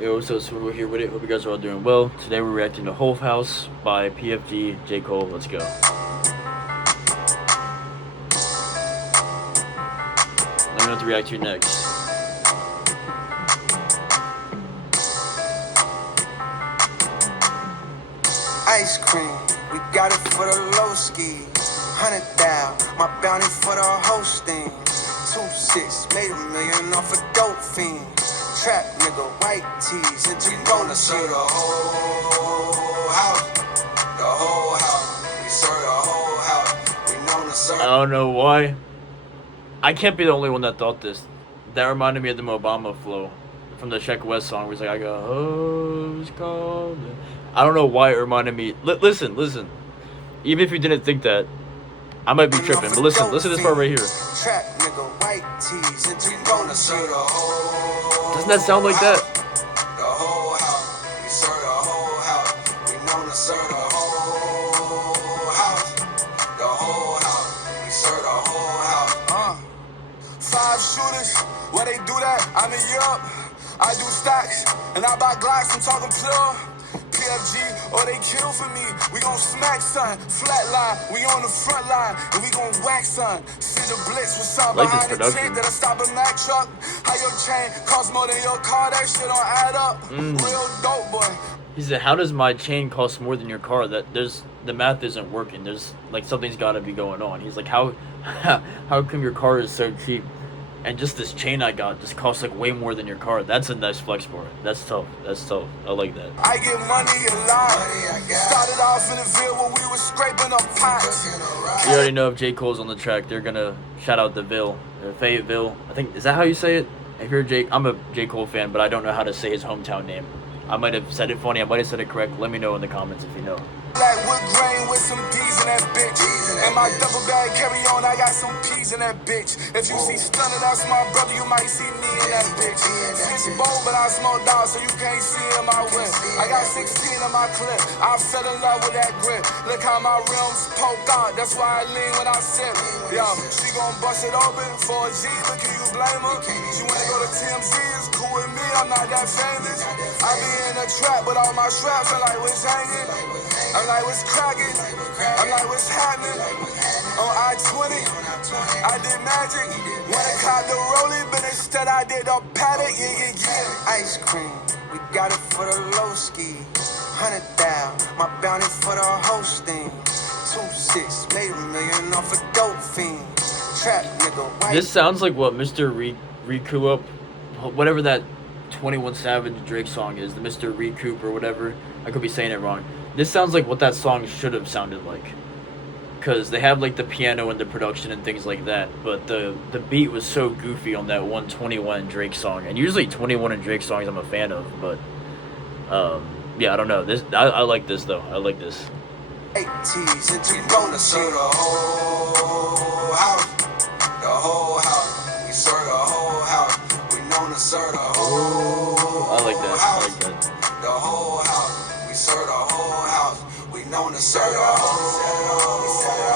Yo, what's up, Swimbo here with it. Hope you guys are all doing well. Today we're reacting to Whole House by PFG, J. Cole. Let's go. Let me know what to react to next. Ice cream, we got it for the low ski. 100 down, my bounty for the hosting. 2-6, made $1 million off a dope fiend. Trap nigga, white tees, into gonna serve the whole house. The whole house, we serve the whole house. We known to serve. I don't know why. I can't be the only one that thought this. That reminded me of the Obama flow from the Sheck West song where he's like, I got hoes calling. I don't know why it reminded me. Listen. Even if you didn't think that, I might be tripping. But listen to this part right here. Trap nigga, white tees, into gonna serve the whole. Doesn't that sound like that? The whole house, we serve the whole house. We known to serve the whole house. The whole house, we serve the whole house. 5 shooters, where they do that? I'm in Europe. I do stacks, and I buy Glocks. I'm talking plug. PFG, or they kill for me. We gon' smack son, flatline. We on the front line, and we gon' whack son. See the blitz, what's up Like behind this the production. tent? That I stop a Mack truck. How your chain cost more than your car? That shit don't add up. Real dope boy. He said, "How does my chain cost more than your car? That the math isn't working. There's like something's got to be going on." He's like, "How come your car is so cheap, and just this chain I got just costs like way more than your car?" That's a nice flex for it. That's tough. I like that. I get money a lot. Started off in the Ville when we was scraping up pots. You already know if J. Cole's on the track, they're gonna shout out the Ville, or Fayetteville. I think, is that how you say it? If you're I'm a J. Cole fan, but I don't know how to say his hometown name. I might have said it funny. I might have said it correct. Let me know in the comments if you know. Black wood grain with some D's in that bitch. And my double bag carry on, I got some P's in that bitch. If you see stunning, that's my brother, you might see me in that bitch. Fish bowl, but I smoke dog, so you can't see in my whip. I got 16 in my clip. I fell in love with that grip. Look how my rims poke out, that's why I lean when I sip. Yo, she gon' bust it open for a G, but can you blame her? She wanna go to TMZ, it's cool with me, I'm not that famous. I be in a trap, but all my straps are like, what's hanging? I'm like, what's cracking? I'm like, what's happening? On I-20, I did magic. Wanna cop the rolling, but instead I did a paddock. Yeah. Ice cream, we got it for the low ski. 100 down, my bounty for the hosting. 2-6, made $1 million off a dope fiend. Trap nigga, white. This sounds like what Mr. Recoup up, whatever that 21 Savage Drake song is, the Mr. Recoup or whatever. I could be saying it wrong. This sounds like what that song should have sounded like, because they have like the piano and the production and things like that, but the beat was so goofy on that 121 Drake song. And usually 21 and Drake songs I'm a fan of, but yeah, I don't know. This I like this though. I like this. Tees into gonna serve the whole house. The whole house. We serve the whole house. We known to serve the whole. I like that. House. I like that. The whole house. We serve the whole house. We known to serve the whole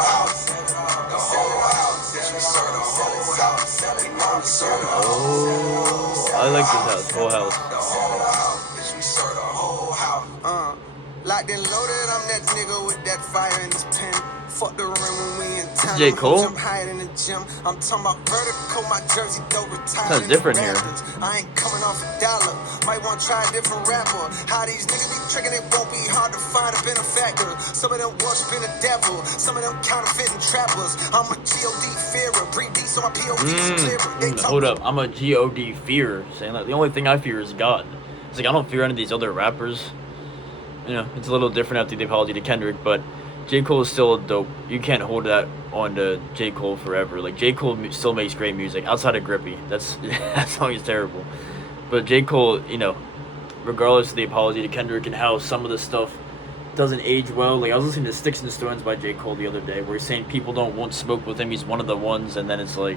house. The whole house. We serve the whole house. We known to serve the whole. I like this house. Whole house. The whole house. We serve the whole house. Locked and loaded, I'm that nigga with that fire in his pen. Fuck the room when we in town. J. Cole? Jump higher in the gym. I'm talking about vertical, my jersey dope retired. Sounds different here. I ain't coming off a dollar. Might want to try a different rapper. How these niggas be tricking, it won't be hard to find a benefactor. Some of them worshiping the devil. Some of them counterfeiting trappers. I'm a G.O.D. fearer. Breathe deep so my P.O.D. is clearer. Hold up. I'm a G.O.D. fear. Saying that the only thing I fear is God. It's like I don't fear any of these other rappers. You know, it's a little different after the apology to Kendrick, but J. Cole is still a dope. You can't hold that on to J. Cole forever. Like, J. Cole still makes great music outside of Grippy. That song is terrible. But J. Cole, you know, regardless of the apology to Kendrick and how some of the stuff doesn't age well. Like, I was listening to Sticks and Stones by J. Cole the other day, where he's saying people don't want smoke with him. He's one of the ones, and then it's like,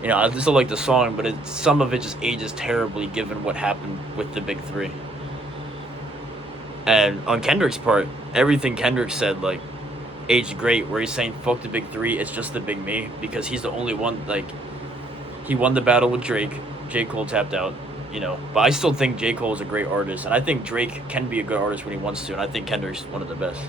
you know, I still like the song, but some of it just ages terribly given what happened with the Big Three. And on Kendrick's part, everything Kendrick said, like, aged great, where he's saying, fuck the Big Three, it's just the Big Me, because he's the only one, like, he won the battle with Drake, J. Cole tapped out, you know. But I still think J. Cole is a great artist, and I think Drake can be a good artist when he wants to, and I think Kendrick's one of the best.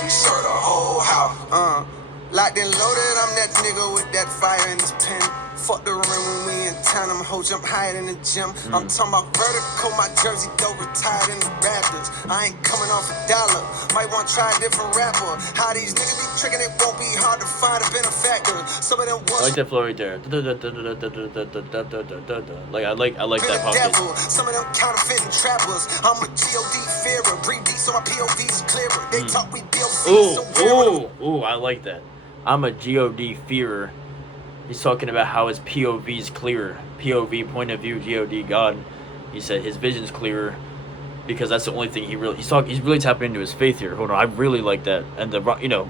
She serve the whole house. Locked and loaded, I'm that nigga with that fire in his pen. Fuck the room when we in town, I'm hoe jump higher than the gym. I'm talking about vertical, my jersey though retired in the Raptors. I ain't coming off a dollar, might want to try a different rapper. How these niggas be tricking, it won't be hard to find a benefactor. Some of them I like that flow right there. Like I like that pocket. Some of them counterfeiting trappers. I'm a God fearer, breathe deep so my POV's clearer. They talk we build Ooh, ooh, I like that. I'm a God fearer. He's talking about how his POV's clearer. POV, point of view, God, God. He said his vision's clearer because that's the only thing he's really tapping into his faith here. Hold on, I really like that. And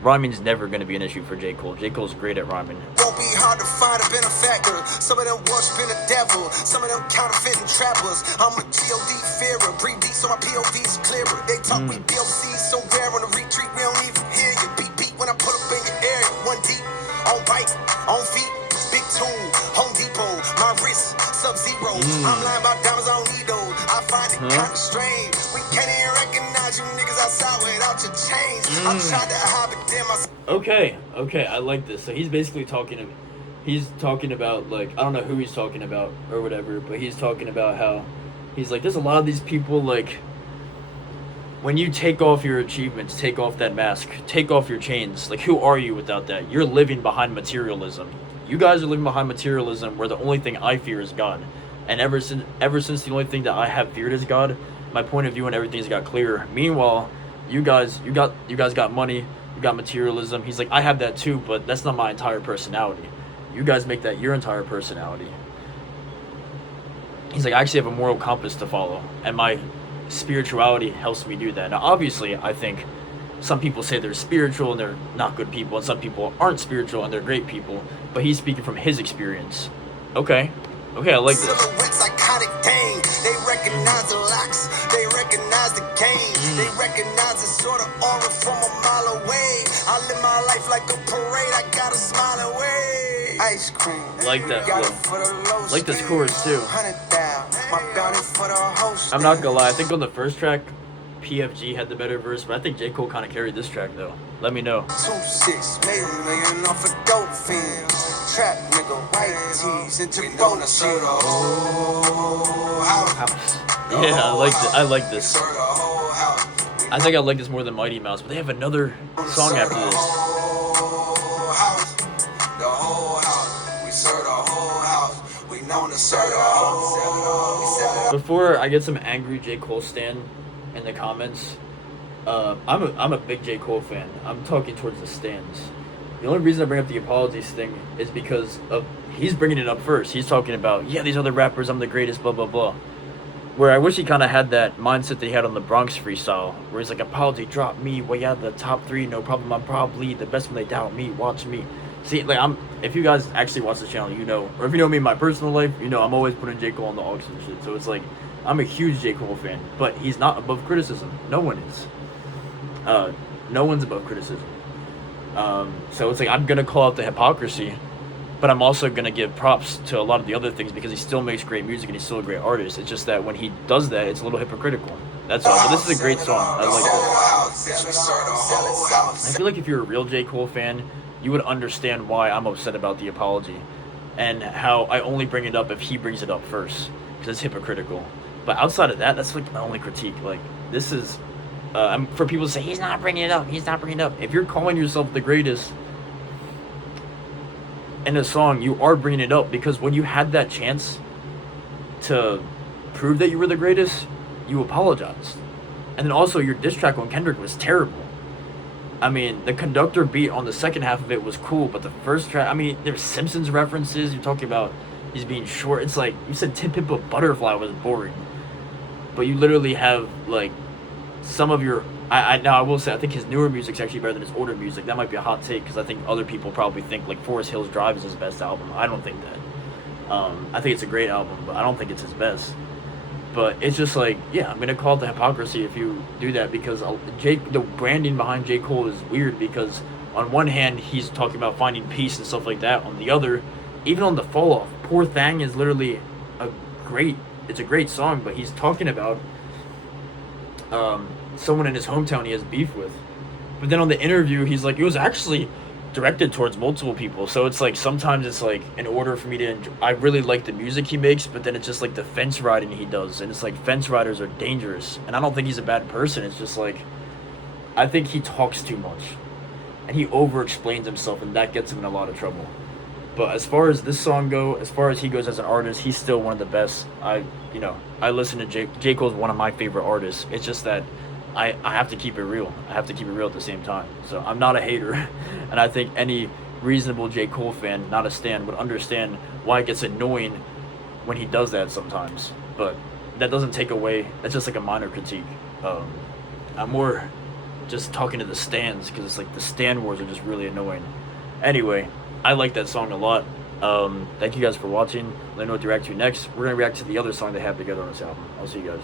rhyming's never going to be an issue for J. Cole. J. Cole's great at rhyming. Won't be hard to find a benefactor. Some of them worshiping the devil. Some of them counterfeiting trappers. I'm a God fearer. Breathe deep so my POV's clearer. They talk we build seeds so rare on the retreat. We don't even hear you. Beat when I put up in your area. One deep, on bike, on feet. Big tool, Home Depot, my wrist, Sub-Zero. I'm lying about diamonds, I don't need those. I find it kind of strange. We can't even recognize you niggas outside without your chains. I tried to hide it damn myself. Okay, I like this. So he's basically talking about, like, I don't know who he's talking about or whatever, but he's talking about how he's like, there's a lot of these people, like, when you take off your achievements, take off that mask, take off your chains, like, who are you without that? You're living behind materialism. You guys are living behind materialism where the only thing I fear is God. And ever since the only thing that I have feared is God, my point of view and everything's got clearer. Meanwhile, you guys got money, you got materialism. He's like, I have that too, but that's not my entire personality. You guys make that your entire personality. He's like, I actually have a moral compass to follow, and my spirituality helps me do that. Now, obviously, I think some people say they're spiritual and they're not good people, and some people aren't spiritual and they're great people, but he's speaking from his experience. Okay, I like this. Silhouettes, iconic dang. They recognize the locks, they recognize the game, they recognize the sort of aura from a mile away. I live my life like a parade, I got a smile away. Ice cream, like that flow. Like this chorus too. I'm not gonna lie, I think on the first track PFG had the better verse, but I think J. Cole kind of carried this track though. Let me know. 2-6, made $1 million off a dope fiend. Trap nigga, white tees into bonus. Yeah, I like this. I think I like this more than Mighty Mouse, but they have another song after this. The whole house, we serve the whole house. We known to serve the whole. Before I get some angry J. Cole stan in the comments, I'm a big J. Cole fan. I'm talking towards the stands. The only reason I bring up the apologies thing is because he's bringing it up first. He's talking about, yeah, these other rappers, I'm the greatest, blah, blah, blah. Where I wish he kind of had that mindset that he had on the Bronx freestyle, where he's like, apology, drop me, way out of the top 3, no problem, I'm probably the best when they doubt me, watch me. See, like, if you guys actually watch the channel, you know, or if you know me in my personal life, you know, I'm always putting J. Cole on the aux and shit. So it's like, I'm a huge J. Cole fan, but he's not above criticism. No one is. No one's above criticism. So it's like, I'm going to call out the hypocrisy, but I'm also going to give props to a lot of the other things because he still makes great music and he's still a great artist. It's just that when he does that, it's a little hypocritical. That's all. But this is a great song. I like this. I feel like if you're a real J. Cole fan, you would understand why I'm upset about the apology and how I only bring it up if he brings it up first because it's hypocritical. But outside of that, that's like my only critique. Like, this is... for people to say, he's not bringing it up. If you're calling yourself the greatest in a song, you are bringing it up because when you had that chance to prove that you were the greatest, you apologized. And then also, your diss track on Kendrick was terrible. I mean, the conductor beat on the second half of it was cool, but the first track, I mean, there's Simpsons references. You're talking about he's being short. It's like, you said Tim Pimp a Butterfly was boring. But you literally have, like, some of your... Now, I will say, I think his newer music's actually better than his older music. That might be a hot take, because I think other people probably think, like, Forest Hills Drive is his best album. I don't think that. I think it's a great album, but I don't think it's his best. But it's just like, yeah, I'm going to call it the hypocrisy if you do that, because the branding behind J. Cole is weird, because on one hand, he's talking about finding peace and stuff like that. On the other, even on the Fall Off, Poor Thang is literally a great it's a great song, but he's talking about someone in his hometown he has beef with. But then on the interview, he's like, it was actually directed towards multiple people. So it's like sometimes it's like in order for me to enjoy, I really like the music he makes, but then it's just like the fence riding he does, and it's like fence riders are dangerous. And I don't think he's a bad person. It's just like I think he talks too much, and he over explains himself, and that gets him in a lot of trouble. But as far as this song go, as far as he goes as an artist, he's still one of the best. I listen to J. Cole's one of my favorite artists. It's just that I have to keep it real. I have to keep it real at the same time. So I'm not a hater, and I think any reasonable J. Cole fan, not a stan, would understand why it gets annoying when he does that sometimes. But that doesn't take away. That's just like a minor critique. I'm more just talking to the stans because it's like the stan wars are just really annoying. Anyway, I like that song a lot. Thank you guys for watching. Let me know what to react to next. We're gonna react to the other song they have together on this album. I'll see you guys.